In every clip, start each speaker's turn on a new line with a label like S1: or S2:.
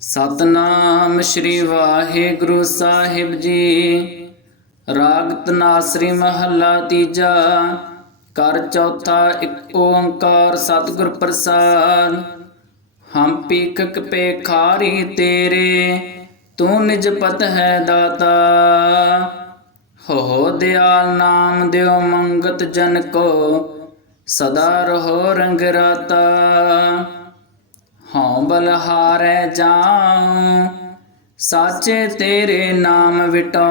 S1: ਸਤਨਾਮ ਸ਼੍ਰੀ ਵਾਹਿਗੁਰੂ ਸਾਹਿਬ ਜੀ। ਰਾਗ ਤਨਾਸਰੀ ਮਹੱਲਾ ਤੀਜਾ। ਕਰ ਚੌਥਾ ਇੱਕ ਓੰਕਾਰ ਸਤਿਗੁਰ ਪ੍ਰਸਾਦ। ਹਮ ਪੀਕਕ ਪੇਖਾਰੀ ਤੇਰੇ, ਤੂੰ ਨਿਜ ਪਤ ਹੈ ਦਾਤਾ। ਹੋ ਹੋ ਦਿਆਲ ਨਾਮ ਦਿਓ ਮੰਗਤ ਜਨ ਕੋ, ਸਦਾ ਰਹੋ ਰੰਗ ਰਾਤਾ। ਹਉ ਬਲਹਾਰੈ ਜਾਉ, ਸਾਚੇ ਤੇਰੇ ਨਾਮ ਵਿਟੋ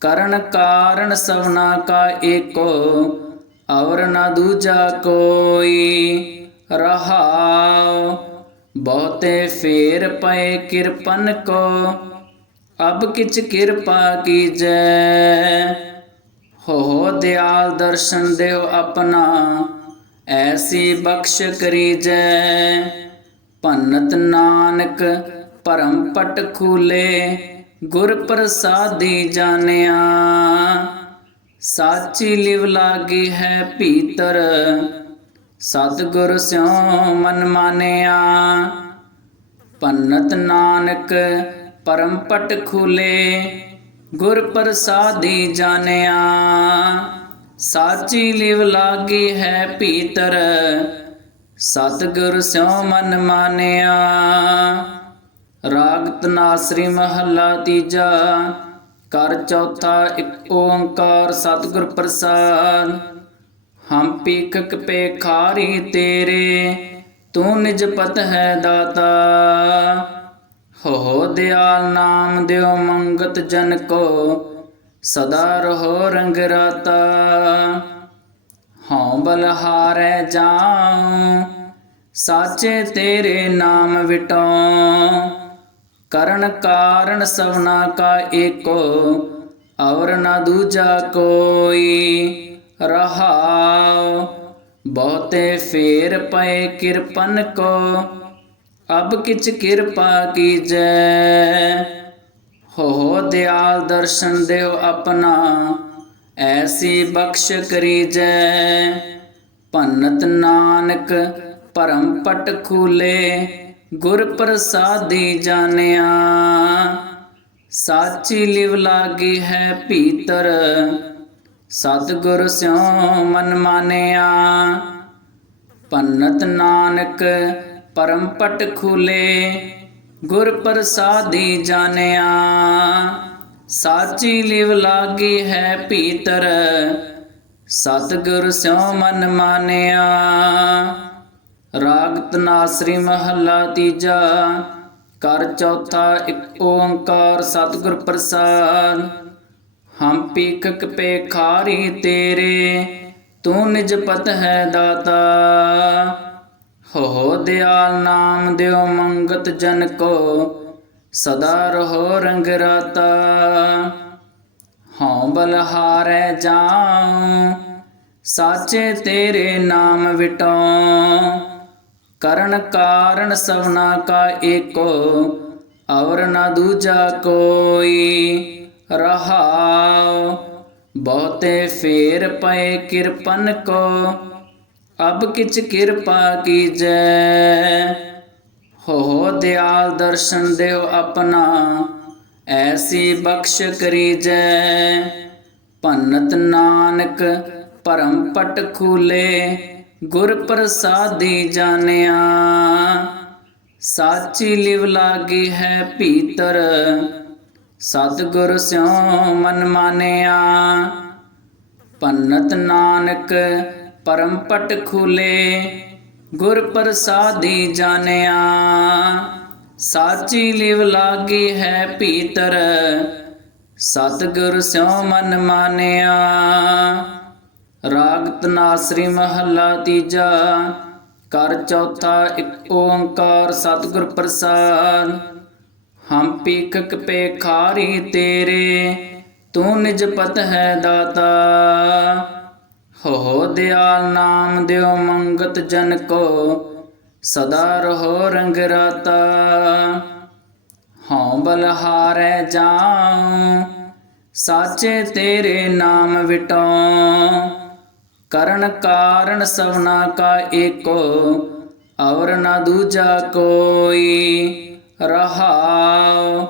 S1: ਕਰਨ ਕਾਰਨ ਸਭਨਾ ਕਾ ਏਕੋ ਔਰ ਨਾ ਦੂਜਾ ਕੋਈ ਰਹਾਉ। ਬਹੁਤੇ ਫੇਰ ਪਏ ਕਿਰਪਨ ਕੋ, ਅਬ ਕਿਛ ਕਿਰਪਾ ਕੀਜੈ। ਹੋ ਦਿਆਲ ਦਰਸ਼ਨ ਦੇਵ ਆਪਣਾ ਐਸੀ ਬਖਸ਼ ਕਰੀ ਜੈ ਭੰਨਤ ਨਾਨਕ ਪਰਮ ਪਟ ਖੂਲੇ, ਗੁਰ ਪ੍ਰਸਾਦੀ ਜਾਣਿਆ। ਸਾਚੀ ਲਿਵ ਲਾਗੀ ਹੈ ਭੀਤਰ, ਸਤਿਗੁਰ ਸਿਉ ਮਨ ਮਾਨਿਆ। ਪੰਨਤ ਨਾਨਕ ਪਰਮ ਪਟ ਖੂਲੇ, ਗੁਰ ਪ੍ਰਸਾਦੀ ਜਾਣਿਆ। ਸਾਚੀ ਲਿਵ ਲਾਗੀ ਹੈ ਭੀਤਰ। ਸਤਿਗੁਰ ਸਿਉ ਮਨ ਮਾਨਿਆ। ਰਾਗ ਤਨਾਸਰੀ ਮਹੱਲਾ ਤੀਜਾ। ਕਰ ਚੌਥਾ ਇੱਕ ਓੰਕਾਰ ਸਤਿਗੁਰ ਪ੍ਰਸਾਦ। ਹਮ ਪੀਕਕ ਪੇਖਾਰੀ ਤੇਰੇ, ਤੂੰ ਨਿਜ ਪਤ ਹੈ ਦਾਤਾ। ਹੋ ਦਿਆਲ ਨਾਮ ਦਿਓ ਮੰਗਤ ਜਨ ਕੋ। ਸਦਾ ਰਹੋ ਰੰਗ ਰਾਤਾ। ਹਉ ਬਲਹਾਰੈ ਜਾਉ, ਸਾਚੇ ਤੇਰੇ ਨਾਮ ਵਿਟੋ ਕਰਨ ਕਾਰਨ ਸਭਨਾ ਕਾ ਏਕੋ, ਔਰ ਨਾ ਦੂਜਾ ਕੋਈ ਰਹਾਉ। ਬਹੁਤੇ ਫੇਰ ਪਏ ਕਿਰਪਨ ਕੋ, ਅਬ ਕਿਛ ਕਿਰਪਾ ਕੀਜੈ। ਹੋ ਹੋ ਦਿਆਲ ਦਰਸ਼ਨ ਦਿਓ ਆਪਣਾ, ਐਸੀ ਬਖਸ਼ ਕਰੀਜੈ। ਭੰਨਤ ਨਾਨਕ ਪਰਮ ਪਟ ਖੂਲੇ, ਗੁਰ ਪ੍ਰਸਾਦੀ ਜਾਣਿਆ। ਸਾਚੀ ਲਿਵ ਲਾਗੀ ਹੈ ਭੀਤਰ, ਸਤਿਗੁਰ ਸਿਉ ਮਨ ਮਾਨਿਆ। ਪੰਨਤ ਨਾਨਕ ਪਰਮ ਪਟ ਖੂਲੇ ਗੁਰ ਪ੍ਰਸਾਦੀ ਜਾਣਿਆ, ਸਾਚੀ ਲਿਵ ਲਾਗੀ ਹੈ ਭੀਤਰ, ਸਤਿਗੁਰ ਸਿਉ ਮਨ ਮਾਨਿਆ। ਰਾਗ ਤਨਾਸਰੀ ਮਹੱਲਾ ਤੀਜਾ, ਕਰ ਚੌਥਾ ਇੱਕ ਓੰਕਾਰ ਸਤਿਗੁਰ ਪ੍ਰਸਾਦ। ਹਮ ਪੀਕਕ ਪੇਖਾਰੀ ਤੇਰੇ, ਤੂੰ ਨਿਜ ਪਤ ਹੈ ਦਾਤਾ। ਹੋ ਦਿਆਲ ਨਾਮ ਦਿਓ ਮੰਗਤ ਜਨ ਕੋ, ਸਦਾ ਰਹੋ ਰੰਗ ਰਾਤਾ। ਹਉ ਬਲਹਾਰੈ ਜਾਉ, ਸਾਚੇ ਤੇਰੇ ਨਾਮ ਵਿਟੋ ਕਰਨ ਕਾਰਨ ਸਭਨਾ ਕਾ ਏਕੋ, ਔਰ ਨਾ ਦੂਜਾ ਕੋਈ ਰਹਾਉ। ਬਹੁਤੇ ਫੇਰ ਪਏ ਕਿਰਪਨ ਕੋ ਅਬ ਕਿਛ ਕਿਰਪਾ ਕੀਜੈ। ਹੋ ਹੋ ਦਿਆਲ ਦਰਸ਼ਨ ਦਿਓ ਆਪਣਾ, ਐਸੀ ਬਖਸ਼ ਕਰੀਜੈ। ਭੰਨਤ ਨਾਨਕ ਪਰਮ ਪਟ ਖੂਲੇ, ਗੁਰ ਪ੍ਰਸਾਦੀ ਜਾਣਿਆ। ਸਾਚੀ ਲਿਵ ਲਾਗੀ ਹੈ ਭੀਤਰ, ਸਤਿਗੁਰ ਸਿਉ ਮਨ ਮਾਨਿਆ। ਪੰਨਤ ਨਾਨਕ ਪਰਮਪਟ ਪਟ ਖੂਲੇ, ਗੁਰ ਪ੍ਰਸਾਦੀ ਜਾਣਿਆ। ਸਾਚੀ ਲਿਵ ਲਾਗੀ ਹੈ ਭੀਤਰ, ਸਤਿਗੁਰ ਸਿਉ ਮਨ ਮਾਨਿਆ। ਰਾਗ ਤਨਾਸਰੀ ਮਹੱਲਾ ਤੀਜਾ, ਕਰ ਚੌਥਾ ਇੱਕ ਓੰਕਾਰ ਸਤਿਗੁਰ ਪ੍ਰਸਾਦ। ਹਮ ਪੀਕਕ ਪੇਖਾਰੀ ਤੇਰੇ, ਤੂੰ ਨਿਜ ਪਤ ਹੈ ਦਾਤਾ। ਹੋ ਦਿਆਲ ਨਾਮ ਦਿਓ ਮੰਗਤ ਜਨ ਕੋ, ਸਦਾ ਰਹੋ ਰੰਗ ਰਾਤਾ। ਹਉ ਬਲਹਾਰੈ ਜਾਉ, ਸਾਚੇ ਤੇਰੇ ਨਾਮ ਵਿਟੋ ਕਰਨ ਕਾਰਨ ਸਭਨਾ ਕਾ ਏਕੋ, ਔਰ ਨਾ ਦੂਜਾ ਕੋਈ ਰਹਾਉ।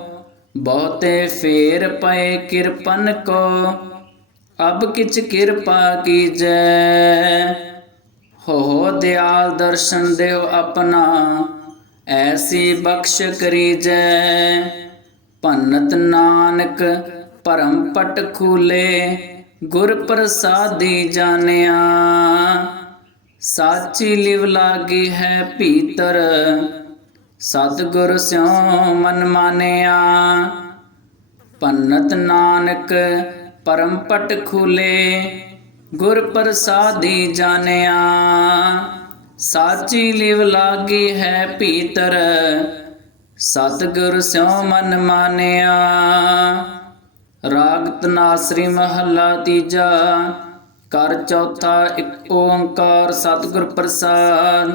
S1: ਬਹੁਤੇ ਫੇਰ ਪਏ ਕਿਰਪਨ ਕੋ ਅਬ ਕਿਛ ਕਿਰਪਾ ਕੀਜੈ। ਹੋ ਦਿਆਲ ਦਰਸ਼ਨ ਦਿਓ ਆਪਣਾ, ਐਸੀ ਬਖਸ਼ ਕਰੀਜੈ। ਭੰਨਤ ਨਾਨਕ ਪਰਮ ਪਟ ਖੂਲੇ, ਗੁਰ ਪ੍ਰਸਾਦੀ ਜਾਣਿਆ। ਸਾਚੀ ਲਿਵ ਲਾਗੀ ਹੈ ਭੀਤਰ, ਸਤਿਗੁਰ ਸਿਉ ਮਨ ਮਾਨਿਆ। ਪੰਨਤ ਨਾਨਕ ਪਰਮਪਟ ਪਟ ਖੂਲੇ, ਗੁਰ ਪ੍ਰਸਾਦੀ ਜਾਣਿਆ। ਸਾਚੀ ਲਿਵ ਲਾਗੀ ਹੈ ਭੀਤਰ, ਸਤਿਗੁਰ ਸਿਉ ਮਨ ਮਾਨਿਆ। ਰਾਗ ਤਨਾਸਰੀ ਮਹੱਲਾ ਤੀਜਾ, ਕਰ ਚੌਥਾ ਇੱਕ ਓੰਕਾਰ ਸਤਿਗੁਰ ਪ੍ਰਸਾਦ।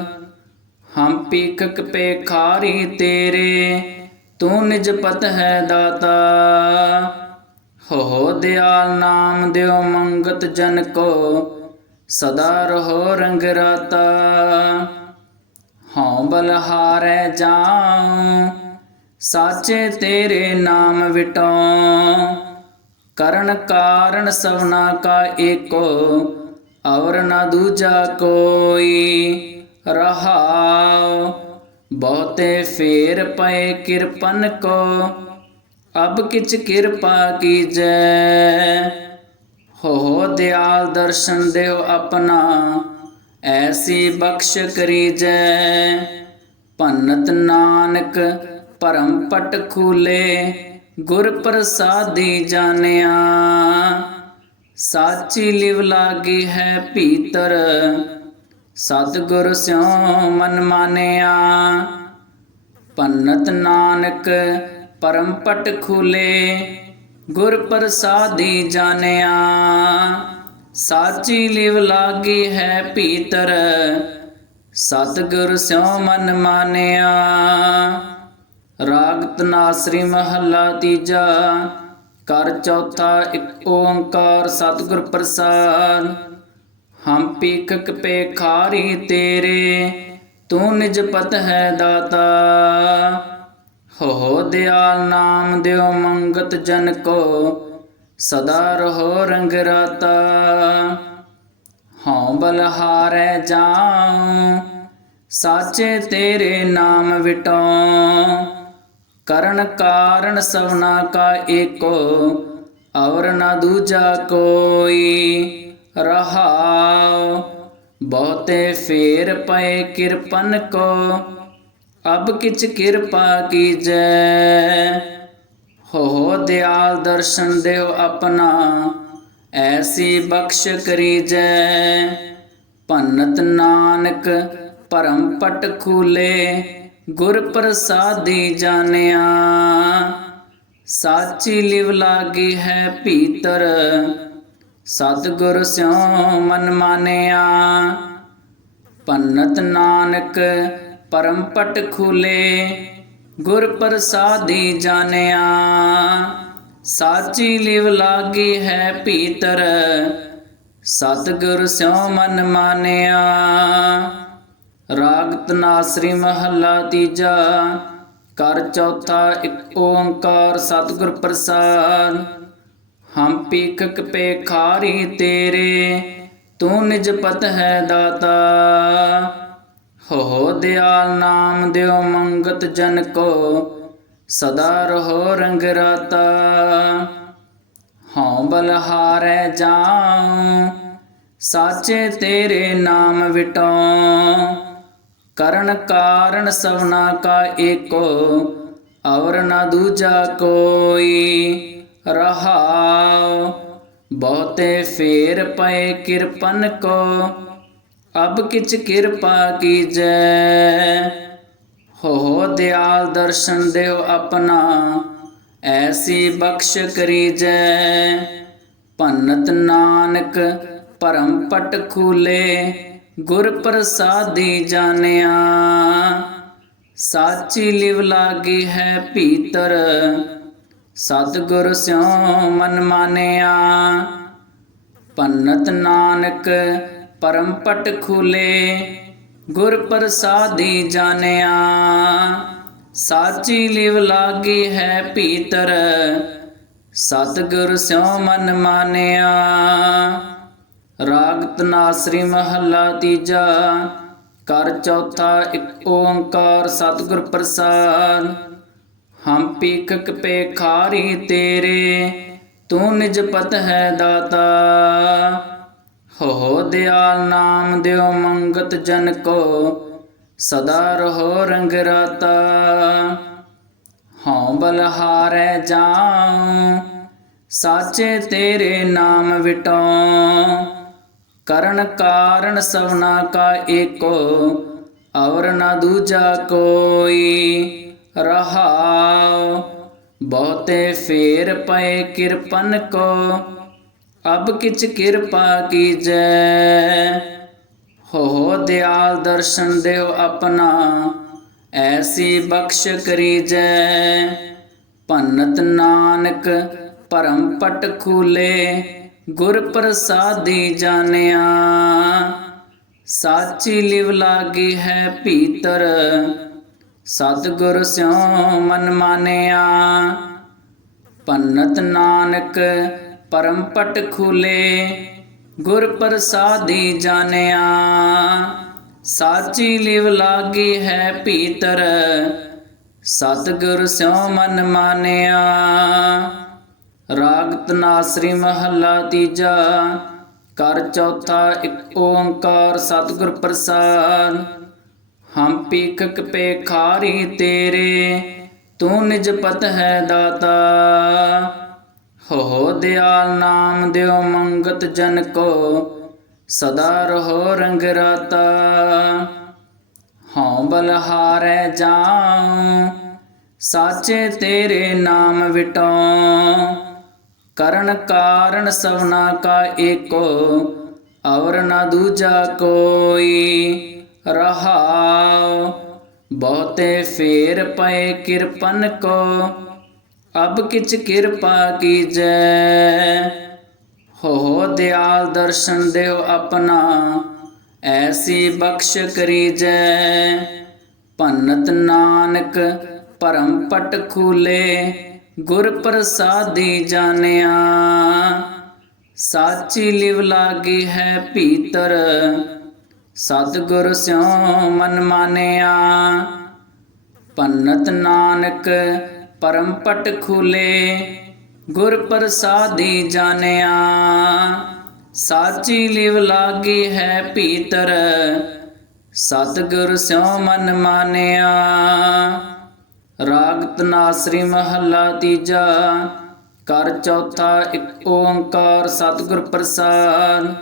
S1: ਹਮ ਪੀਕਕ ਪੇਖਾਰੀ ਤੇਰੇ, ਤੂੰ ਨਿਜ ਪਤ ਹੈ ਦਾਤਾ। ਹੋ ਦਿਆਲ ਨਾਮ ਦਿਓ ਮੰਗਤ ਜਨ ਕੋ, ਸਦਾ ਰਹੋ ਰੰਗ ਰਾਤਾ। ਹਉ ਬਲਹਾਰੈ ਜਾਉ, ਸਾਚੇ ਤੇਰੇ ਨਾਮ ਵਿਟੋ ਕਰਨ ਕਾਰਨ ਸਭਨਾ ਕਾ ਏਕੋ, ਔਰ ਨਾ ਦੂਜਾ ਕੋਈ ਰਹਾਉ। ਬਹੁਤੇ ਫੇਰ ਪਏ ਕਿਰਪਨ ਕੋ ਅਬ ਕਿਛ ਕਿਰਪਾ ਕੀਜੈ। ਹੋ ਦਿਆਲ ਦਰਸ਼ਨ ਦਿਓ ਆਪਣਾ, ਐਸੀ ਬਖਸ਼ ਕਰੀਜੈ। ਭੰਨਤ ਨਾਨਕ ਪਰਮ ਪਟ ਖੂਲੇ, ਗੁਰ ਪ੍ਰਸਾਦੀ ਜਾਣਿਆ। ਸਾਚੀ ਲਿਵ ਲਾਗੀ ਹੈ ਭੀਤਰ, ਸਤਿਗੁਰ ਸਿਉ ਮਨ ਮਾਨਿਆ। ਪੰਨਤ ਨਾਨਕ ਪਰਮਪਟ ਪਟ ਖੂਲੇ, ਗੁਰ ਪ੍ਰਸਾਦੀ ਜਾਣਿਆ। ਸਾਚੀ ਲਿਵ ਲਾਗੀ ਹੈ ਭੀਤਰ, ਸਤਿਗੁਰ ਸਿਉ ਮਨ ਮਾਨਿਆ। ਰਾਗ ਤਨਾਸਰੀ ਮਹੱਲਾ ਤੀਜਾ, ਕਰ ਚੌਥਾ ਇੱਕ ਓੰਕਾਰ ਸਤਿਗੁਰ ਪ੍ਰਸਾਦ। ਹਮ ਪੀਕਕ ਪੇਖਾਰੀ ਤੇਰੇ, ਤੂੰ ਨਿਜ ਪਤ ਹੈ ਦਾਤਾ। ਹੋ ਦਿਆਲ ਨਾਮ ਦਿਓ ਮੰਗਤ ਜਨ ਕੋ, ਸਦਾ ਰਹੋ ਰੰਗ ਰਾਤਾ। ਹਉ ਬਲਹਾਰੈ ਜਾਉ, ਸਾਚੇ ਤੇਰੇ ਨਾਮ ਵਿਟੋ ਕਰਨ ਕਾਰਨ ਸਭਨਾ ਕਾ ਏਕੋ, ਔਰ ਨਾ ਦੂਜਾ ਕੋਈ ਰਹਾਉ। ਬਹੁਤੇ ਫੇਰ ਪਏ ਕਿਰਪਨ ਕੋ ਅਬ ਕਿਛ ਕਿਰਪਾ ਕੀਜੈ। ਹੋ ਦਿਆਲ ਦਰਸ਼ਨ ਦਿਓ ਆਪਣਾ, ਐਸੀ ਬਖਸ਼ ਕਰੀਜੈ। ਭੰਨਤ ਨਾਨਕ ਪਰਮ ਪਟ ਖੂਲੇ, ਗੁਰ ਪ੍ਰਸਾਦੀ ਜਾਣਿਆ। ਸਾਚੀ ਲਿਵ ਲਾਗੀ ਹੈ ਭੀਤਰ, ਸਤਿਗੁਰ ਸਿਉ ਮਨ ਮਾਨਿਆ। ਪੰਨਤ ਨਾਨਕ ਪਰਮਪਟ ਪਟ ਖੂਲੇ, ਗੁਰ ਪ੍ਰਸਾਦੀ ਜਾਣਿਆ। ਸਾਚੀ ਲਿਵ ਲਾਗੀ ਹੈ ਭੀਤਰ, ਸਤਿਗੁਰ ਸਿਉ ਮਨ ਮਾਨਿਆ। ਰਾਗ ਤਨਾਸਰੀ ਮਹੱਲਾ ਤੀਜਾ, ਕਰ ਚੌਥਾ ਇੱਕ ਓੰਕਾਰ ਸਤਿਗੁਰ ਪ੍ਰਸਾਦ। ਹਮ ਪੀਕਕ ਪੇਖਾਰੀ ਤੇਰੇ, ਤੂੰ ਨਿਜ ਪਤ ਹੈ ਦਾਤਾ। ਹੋ ਦਿਆਲ ਨਾਮ ਦਿਓ ਮੰਗਤ ਜਨ ਕੋ, ਸਦਾ ਰਹੋ ਰੰਗ ਰਾਤਾ। ਹਉ ਬਲਹਾਰੈ ਜਾਉ, ਸਾਚੇ ਤੇਰੇ ਨਾਮ ਵਿਟੋ ਕਰਨ ਕਾਰਨ ਸਭਨਾ ਕਾ ਏਕੋ, ਔਰ ਨਾ ਦੂਜਾ ਕੋਈ ਰਹਾਉ। ਬਹੁਤੇ ਫੇਰ ਪਏ ਕਿਰਪਨ ਕੋ ਅਬ ਕਿਛ ਕਿਰਪਾ ਕੀਜੈ। ਹੋ ਦਿਆਲ ਦਰਸ਼ਨ ਦਿਓ ਆਪਣਾ, ਐਸੀ ਬਖਸ਼ ਕਰੀਜੈ। ਭੰਨਤ ਨਾਨਕ ਪਰਮ ਪਟ ਖੂਲੇ, ਗੁਰ ਪ੍ਰਸਾਦੀ ਜਾਣਿਆ। ਸਾਚੀ ਲਿਵ ਲਾਗੀ ਹੈ ਭੀਤਰ, ਸਤਿਗੁਰ ਸਿਉ ਮਨ ਮਾਨਿਆ। ਪੰਨਤ ਨਾਨਕ ਪਰਮਪਟ ਪਟ ਖੂਲੇ, ਗੁਰ ਪ੍ਰਸਾਦੀ ਜਾਣਿਆ। ਸਾਚੀ ਲਿਵ ਲਾਗੀ ਹੈ ਭੀਤਰ, ਸਤਿਗੁਰ ਸਿਉ ਮਨ ਮਾਨਿਆ। ਰਾਗ ਤਨਾਸਰੀ ਮਹੱਲਾ ਤੀਜਾ, ਕਰ ਚੌਥਾ ਇੱਕ ਓੰਕਾਰ ਸਤਿਗੁਰ ਪ੍ਰਸਾਦ। ਹਮ ਪੀਕਕ ਪੇਖਾਰੀ ਤੇਰੇ, ਤੂੰ ਨਿਜ ਪਤ ਹੈ ਦਾਤਾ। ਹੋ ਦਿਆਲ ਨਾਮ ਦਿਓ ਮੰਗਤ ਜਨ ਕੋ, ਸਦਾ ਰਹੋ ਰੰਗ ਰਾਤਾ। ਹਉ ਬਲਹਾਰੈ ਜਾਉ, ਸਾਚੇ ਤੇਰੇ ਨਾਮ ਵਿਟੋ ਕਰਨ ਕਾਰਨ ਸਭਨਾ ਕਾ ਏਕੋ, ਔਰ ਨਾ ਦੂਜਾ ਕੋਈ ਰਹਾਉ। ਬਹੁਤੇ ਫੇਰ ਪਏ ਕਿਰਪਨ ਕੋ ਅਬ ਕਿਛ ਕਿਰਪਾ ਕੀਜੈ। ਹੋ ਦਿਆਲ ਦਰਸ਼ਨ ਦਿਓ ਆਪਣਾ, ਐਸੀ ਬਖਸ਼ ਕਰੀਜੈ। ਭੰਨਤ ਨਾਨਕ ਪਰਮ ਪਟ ਖੂਲੇ, ਗੁਰ ਪ੍ਰਸਾਦੀ ਜਾਣਿਆ। ਸਾਚੀ ਲਿਵ ਲਾਗੀ ਹੈ ਭੀਤਰ, ਸਤਿਗੁਰ ਸਿਉ ਮਨ ਮਾਨਿਆ। ਪੰਨਤ ਨਾਨਕ ਪਰਮਪਟ ਪਟ ਖੂਲੇ, ਗੁਰ ਪ੍ਰਸਾਦੀ ਜਾਣਿਆ। ਸਾਚੀ ਲਿਵ ਲਾਗੀ ਹੈ ਭੀਤਰ, ਸਤਿਗੁਰ ਸਿਉ ਮਨ ਮਾਨਿਆ। ਰਾਗ ਤਨਾਸਰੀ ਮਹੱਲਾ ਤੀਜਾ, ਕਰ ਚੌਥਾ ਇੱਕ ਓੰਕਾਰ ਸਤਿਗੁਰ ਪ੍ਰਸਾਦ। ਹਮ ਪੀਕਕ ਪੇਖਾਰੀ ਤੇਰੇ, ਤੂੰ ਨਿਜ ਪਤ ਹੈ ਦਾਤਾ। ਹੋ ਦਿਆਲ ਨਾਮ ਦਿਓ ਮੰਗਤ ਜਨ ਕੋ, ਸਦਾ ਰਹੋ ਰੰਗ ਰਾਤਾ। ਹਉ ਬਲਹਾਰੈ ਜਾਉ, ਸਾਚੇ ਤੇਰੇ ਨਾਮ ਵਿਟੋ ਕਰਨ ਕਾਰਨ ਸਭਨਾ ਕਾ ਏਕੋ, ਔਰ ਨਾ ਦੂਜਾ ਕੋਈ ਰਹਾਉ। ਬਹੁਤੇ ਫੇਰ ਪਏ ਕਿਰਪਨ ਕੋ ਅਬ ਕਿਛ ਕਿਰਪਾ ਕੀਜੈ। ਹੋ ਦਿਆਲ ਦਰਸ਼ਨ ਦਿਓ ਆਪਣਾ, ਐਸੀ ਬਖਸ਼ ਕਰੀਜੈ। ਭੰਨਤ ਨਾਨਕ ਪਰਮ ਪਟ ਖੂਲੇ, ਗੁਰ ਪ੍ਰਸਾਦੀ ਜਾਣਿਆ। ਸਾਚੀ ਲਿਵ ਲਾਗੀ ਹੈ ਭੀਤਰ, ਸਤਿਗੁਰ ਸਿਉ ਮਨ ਮਾਨਿਆ। ਪੰਨਤ ਨਾਨਕ ਪਰਮਪਟ ਪਟ ਖੂਲੇ, ਗੁਰ ਪ੍ਰਸਾਦੀ ਜਾਣਿਆ। ਸਾਚੀ ਲਿਵ ਲਾਗੀ ਹੈ ਭੀਤਰ, ਸਤਿਗੁਰ ਸਿਉ ਮਨ ਮਾਨਿਆ। ਰਾਗ ਤਨਾਸਰੀ ਮਹੱਲਾ ਤੀਜਾ, ਕਰ ਚੌਥਾ ਇੱਕ ਓੰਕਾਰ ਸਤਿਗੁਰ ਪ੍ਰਸਾਦ।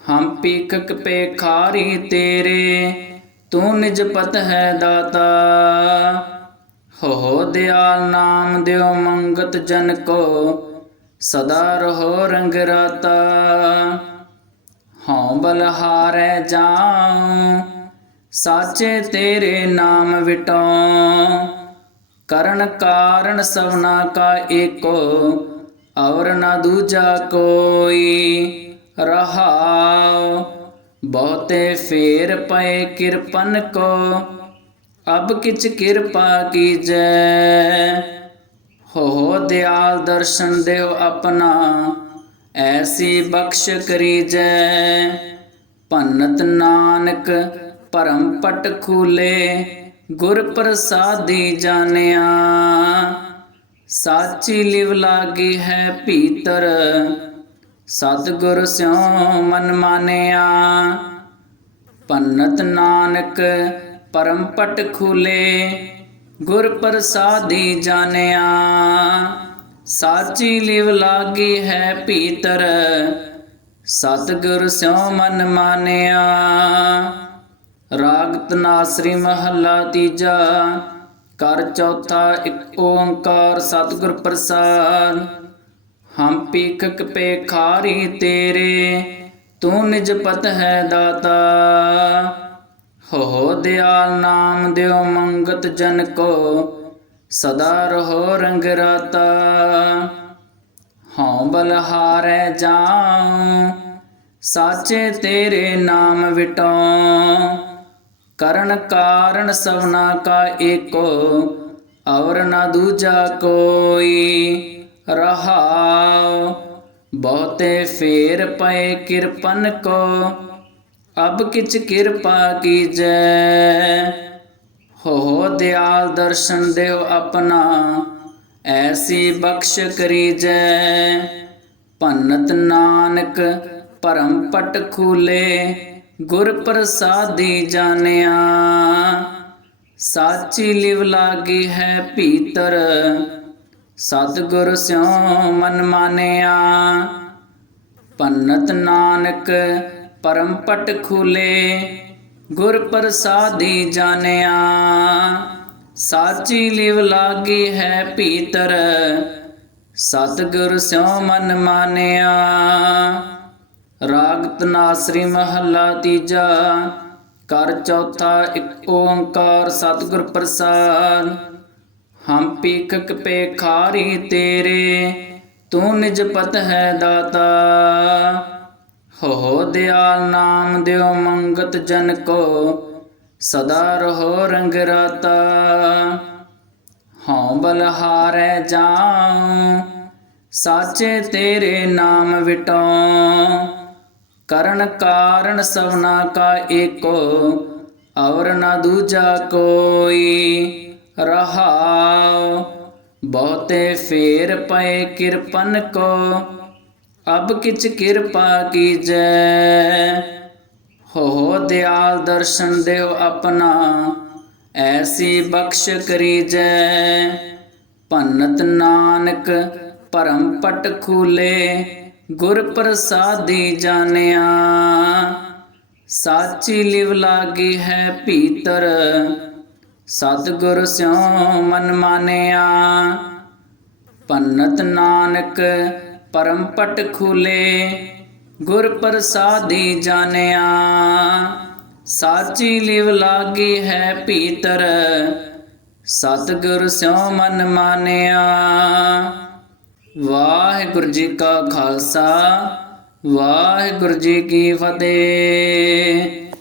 S1: ਹਮ ਪੀਕਕ ਪੇਖਾਰੀ ਤੇਰੇ, ਤੂੰ ਨਿਜ ਪਤ ਹੈ ਦਾਤਾ। ਹੋ ਦਿਆਲ ਨਾਮ ਦਿਓ ਮੰਗਤ ਜਨ ਕੋ, ਸਦਾ ਰਹੋ ਰੰਗ ਰਾਤਾ। ਹਉ ਬਲਹਾਰੈ ਜਾਉ, ਸਾਚੇ ਤੇਰੇ ਨਾਮ ਵਿਟੋ ਕਰਨ ਕਾਰਨ ਸਭਨਾ ਕਾ ਏਕੋ, ਔਰ ਨਾ ਦੂਜਾ ਕੋਈ ਰਹਾਉ। ਬਹੁਤੇ ਫੇਰ ਪਏ ਕਿਰਪਨ ਕੋ ਅਬ ਕਿਛ ਕਿਰਪਾ ਕੀਜੈ। ਹੋ ਦਿਆਲ ਦਰਸ਼ਨ ਦਿਓ ਆਪਣਾ, ਐਸੀ ਬਖਸ਼ ਕਰੀਜੈ। ਭੰਨਤ ਨਾਨਕ ਪਰਮ ਪਟ ਖੂਲੇ, ਗੁਰ ਪ੍ਰਸਾਦੀ ਜਾਣਿਆ। ਸਾਚੀ ਲਿਵ ਲਾਗੀ ਹੈ ਭੀਤਰ, ਸਤਿਗੁਰ ਸਿਉ ਮਨ ਮਾਨਿਆ। ਪੰਨਤ ਨਾਨਕ ਪਰਮਪਟ ਪਟ ਖੂਲੇ, ਗੁਰ ਪ੍ਰਸਾਦੀ ਜਾਣਿਆ। ਸਾਚੀ ਲਿਵ ਲਾਗੀ ਹੈ ਭੀਤਰ, ਸਤਿਗੁਰ ਸਿਉ ਮਨ ਮਾਨਿਆ। ਰਾਗ ਤਨਾਸਰੀ ਮਹੱਲਾ ਤੀਜਾ, ਕਰ ਚੌਥਾ ਇੱਕ ਓੰਕਾਰ ਸਤਿਗੁਰ ਪ੍ਰਸਾਦ। ਹਮ ਪੀਕਕ ਪੇਖਾਰੀ ਤੇਰੇ, ਤੂੰ ਨਿਜ ਪਤ ਹੈ ਦਾਤਾ। ਹੋ ਦਿਆਲ ਨਾਮ ਦਿਓ ਮੰਗਤ ਜਨ ਕੋ, ਸਦਾ ਰਹੋ ਰੰਗ ਰਾਤਾ। ਹਉ ਬਲਹਾਰੈ ਜਾਉ, ਸਾਚੇ ਤੇਰੇ ਨਾਮ ਵਿਟੋ ਕਰਨ ਕਾਰਨ ਸਭਨਾ ਕਾ ਏਕੋ, ਔਰ ਨਾ ਦੂਜਾ ਕੋਈ ਰਹਾਉ। ਬਹੁਤੇ ਫੇਰ ਪਏ ਕਿਰਪਨ ਕੋ ਅਬ ਕਿਛ ਕਿਰਪਾ ਕੀਜੈ। ਹੋ ਦਿਆਲ ਦਰਸ਼ਨ ਦੇਵ ਆਪਣਾ, ਐਸੀ ਬਖਸ਼ ਕਰੀਜੈ। ਭੰਨਤ ਨਾਨਕ ਪਰਮ ਪਟ ਖੂਲੇ, ਗੁਰ ਪ੍ਰਸਾਦੀ ਜਾਣਿਆ। ਸਾਚੀ ਲਿਵ ਲਾਗੀ ਹੈ ਭੀਤਰ, ਸਤਿਗੁਰ ਸਿਉ ਮਨ ਮਾਨਿਆ। ਪੰਨਤ ਨਾਨਕ ਪਰਮਪਟ ਪਟ ਖੂਲੇ, ਗੁਰ ਪ੍ਰਸਾਦੀ ਜਾਣਿਆ। ਸਾਚੀ ਲਿਵ ਲਾਗੀ ਹੈ ਭੀਤਰ, ਸਤਿਗੁਰ ਸਿਉ ਮਨ ਮਾਨਿਆ। ਰਾਗ ਤਨਾਸਰੀ ਮਹੱਲਾ ਤੀਜਾ, ਕਰ ਚੌਥਾ ਇੱਕ ਓੰਕਾਰ ਸਤਿਗੁਰ ਪ੍ਰਸਾਦ। ਹਮ ਪੀਖਕ ਪੇਖਾਰੀ ਤੇਰੇ, ਤੂੰ ਨਿਜ ਪਤ ਹੈ ਦਾਤਾ। ਹੋ ਦਿਆਲ ਨਾਮ ਦਿਓ ਮੰਗਤ ਜਨ ਕੋ, ਸਦਾ ਰਹੋ ਰੰਗ ਰਾਤਾ। ਹਉ ਬਲਹਾਰੈ ਜਾਉ, ਸਾਚੇ ਤੇਰੇ ਨਾਮ ਵਿਟੋ ਕਰਨ ਕਾਰਨ ਸਭਨਾ ਕਾ ਏਕੋ, ਔਰ ਨਾ ਦੂਜਾ ਕੋਈ ਰਹਾਉ। ਬਹੁਤੇ ਫੇਰ ਪਏ ਕਿਰਪਨ ਕੋ ਅਬ ਕਿਛ ਕਿਰਪਾ ਕੀਜੈ। ਹੋ ਦਿਆਲ ਦਰਸ਼ਨ ਦੇਵ ਆਪਣਾ, ਐਸੀ ਬਖਸ਼ ਕਰੀਜੈ। ਭੰਨਤ ਨਾਨਕ ਪਰਮ ਪਟ ਖੂਲੇ, ਗੁਰ ਪ੍ਰਸਾਦੀ ਜਾਣਿਆ। ਸਾਚੀ ਲਿਵ ਲਾਗੀ ਹੈ ਭੀਤਰ, ਸਤਿਗੁਰ ਸਿਉ ਮਨ ਮਾਨਿਆ। ਪੰਨਤ ਨਾਨਕ ਪਰਮਪਟ ਪਟ ਖੂਲੇ, ਗੁਰ ਪ੍ਰਸਾਦੀ ਜਾਣਿਆ। ਸਾਚੀ ਲਿਵ ਲਾਗੀ ਹੈ ਭੀਤਰ, ਸਤਿਗੁਰ ਸਿਉ ਮਨ ਮਾਨਿਆ। ਵਾਹਿਗੁਰੂ ਜੀ ਕਾ ਖਾਲਸਾ, ਵਾਹਿਗੁਰੂ ਜੀ ਕੀ ਫਤਿਹ।